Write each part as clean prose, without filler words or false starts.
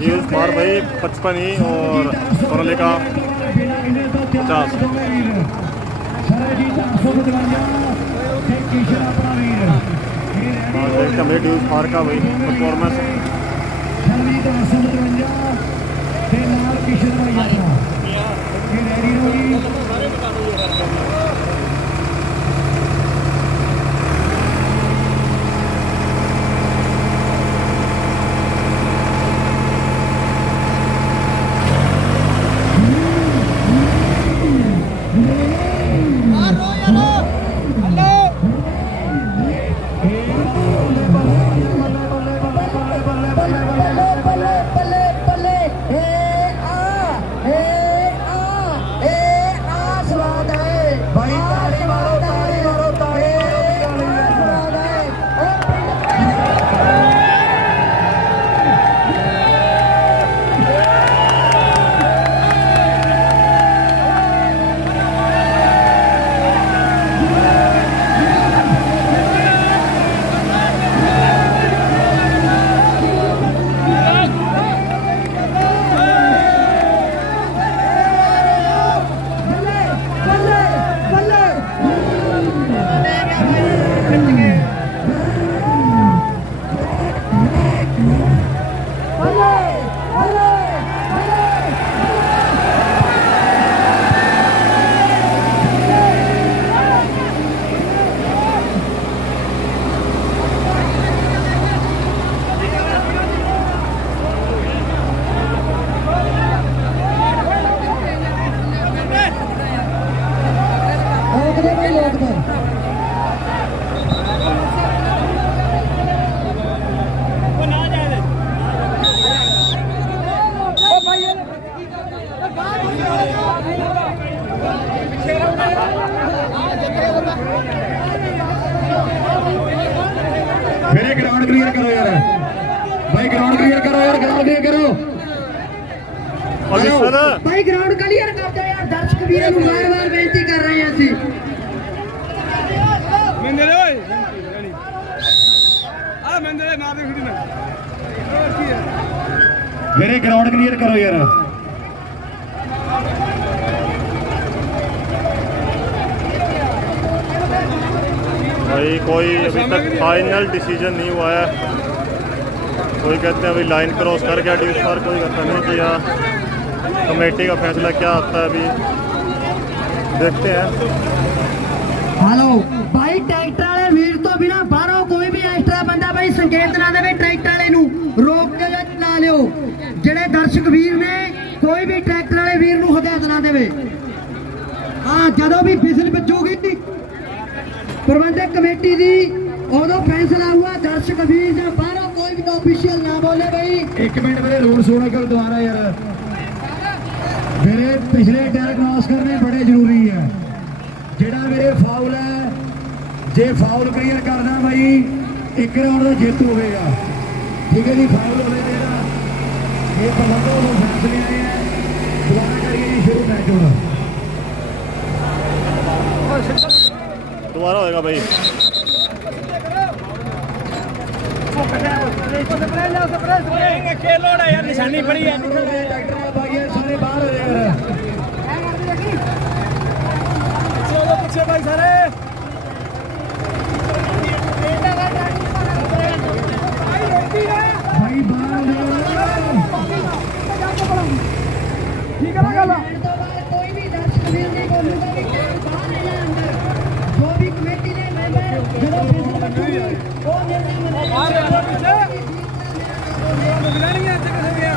Dues फार भाई 55 ही और सोनाली का 50। देखते हैं ड्यूज फार का भाई परफॉर्मेंस। मेरे ग्राउंड क्लियर करो यार भाई, ग्राउंड क्लियर करो यार, ग्राउंड क्लियर करो भाई, ग्राउंड क्लियर कर दो यार। दर्शक वीरों ਨੂੰ ਬਾਰ-ਬਾਰ ਬੇਨਤੀ ਕਰ ਰਹੇ ਹਾਂ ਅਸੀਂ। ਮੰਦਰ ਓਏ ਆ ਮੰਦਰ ਮਾਰ ਦੇ ਖੁਦੀ ਨਾ मेरे ग्राउंड क्लियर करो यार। भाई कोई अभी तक फाइनल डिसीजन नहीं हुआ है। कोई कहते हैं अभी लाइन क्रॉस कर गया ड्यूज फार, कोई कहता नहीं किया। कमेटी का फैसला क्या आता है अभी देखते हैं। हेलो भाई, ट्रैक्टर वाले वीर तो बिना बाहरों कोई भी एक्स्ट्रा बंदा भाई संकेत ना देवे, ट्रैक्टर वाले नू रोक के ला लियो। ਜਿਹੜੇ ਦਰਸ਼ਕ ਵੀਰ ਨੇ ਕੋਈ ਵੀ ਟਰੈਕਟਰ ਵਾਲੇ ਵੀਰ ਨੂੰ ਹਦਾਇਤ ਨਾ ਦੇਵੇ। ਹਾਂ, ਜਦੋਂ ਵੀ ਫਿਸਲ ਵੱਜੂਗੀ ਪ੍ਰਬੰਧਕ ਕਮੇਟੀ ਦੀ ਉਦੋਂ ਫੈਸਲਾ हुआ। ਦਰਸ਼ਕ ਵੀਰ ਜਾਂ ਬਾਹਰੋਂ ਕੋਈ ਵੀ ऑफिशियल ना बोले भाई। एक मिनट मेरे रोड सोना कर दोबारा यार, मेरे पिछले टायर क्रॉस करने बड़े जरूरी है। जेड़ा मेरे फाउल है, जे फाउल क्लियर करना भाई एक राउंड का जित होगा। ठीक है जी, फाउल होने देना ये प्रबंधकों को फैसले आए हैं। दोबारा करिए जी शुरू मैच होगा, दोबारा होएगा भाई। खेलो ना यार, निशानी पड़ी है सारे बाहर हो जाएगा। चलो पीछे भाई सारे भाई बाहर ठीक है ना गला कोई भी दर्शक वीर नहीं बोलूगा कि बाहर है या अंदर। जो भी कमेटी ने मेंबर जो फैसला करेंगे वो निर्णय आ गया पीछे मिला नहीं है कैसे गया।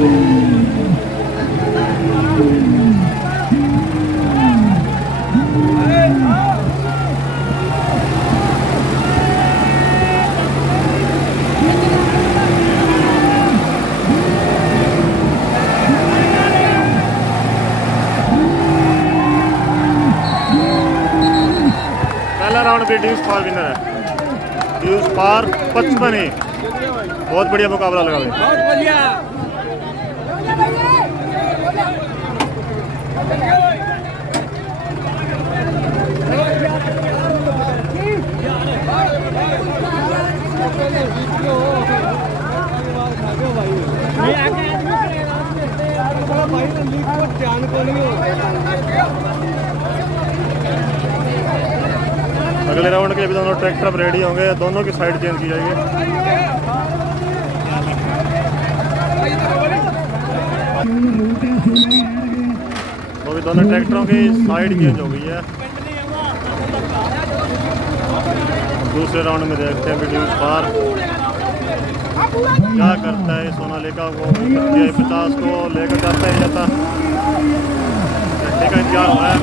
पहला राउंड भी ड्यूस फार विनर है। ड्यूस फार 55 ही। बहुत बढ़िया मुकाबला लगा भाई। बहुत बढ़िया। अगले राउंड के लिए भी दोनों ट्रैक्टर अब रेडी होंगे, दोनों की साइड चेंज की जाएगी। तो भी दोनों ट्रैक्टरों की साइड चेंज हो गई है। दूसरे राउंड में देखते हैं ड्यूस फार क्या करता है। सोनालिका को 50 को लेकर जाता है जाता का इंतजार हो रहा है।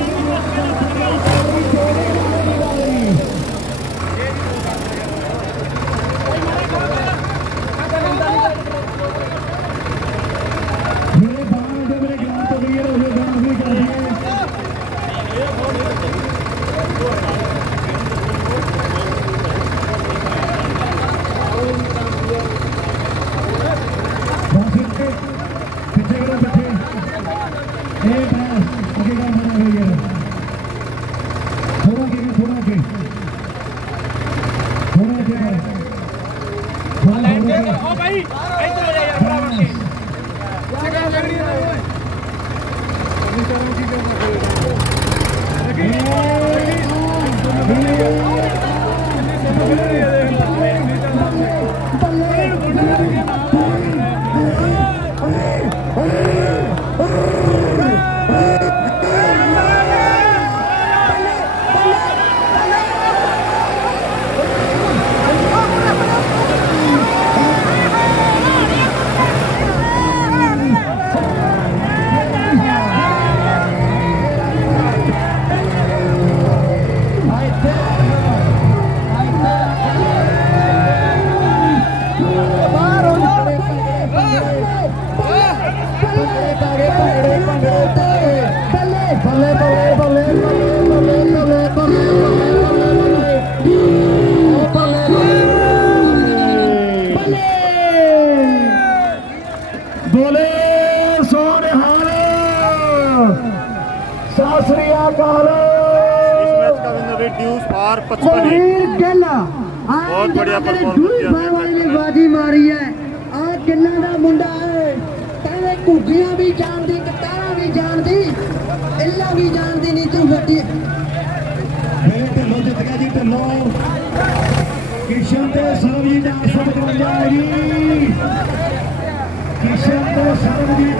बहुत बढ़िया परफॉर्मेंस बाजी मारी है। आ किन्ना दा मुंडा है, कहने घुगियां भी जानदी, कतारा भी जानदी, इल्ला भी जानदी, नहीं तू फटी ढिल्लो जित गया जी। ढिल्लो किशन ते सरबजीत 855 जी। किशन ते सरबजीत